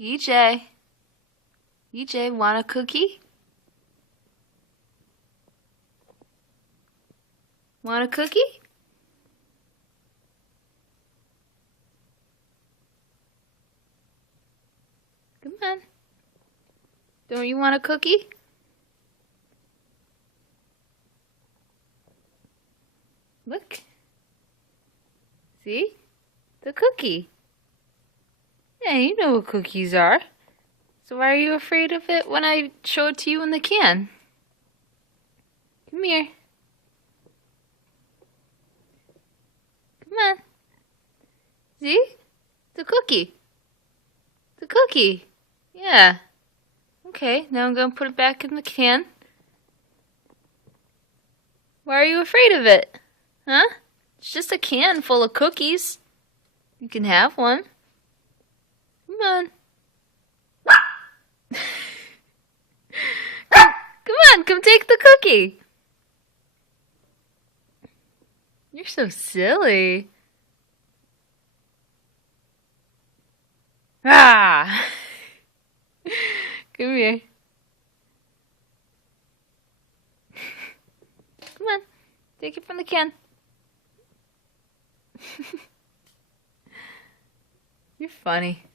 EJ. EJ, want a cookie? Want a cookie? Come on. Don't you want a cookie? Look. See? The cookie. Yeah, you know what cookies are. So why are you afraid of it when I show it to you in the can? Come here. Come on. See? The cookie. The cookie. Yeah. Okay, now I'm going to put it back in the can. Why are you afraid of it? Huh? It's just a can full of cookies. You can have one. Come on. Come on, come take the cookie. You're so silly. Ah! Come here. Come on, take it from the can. You're funny.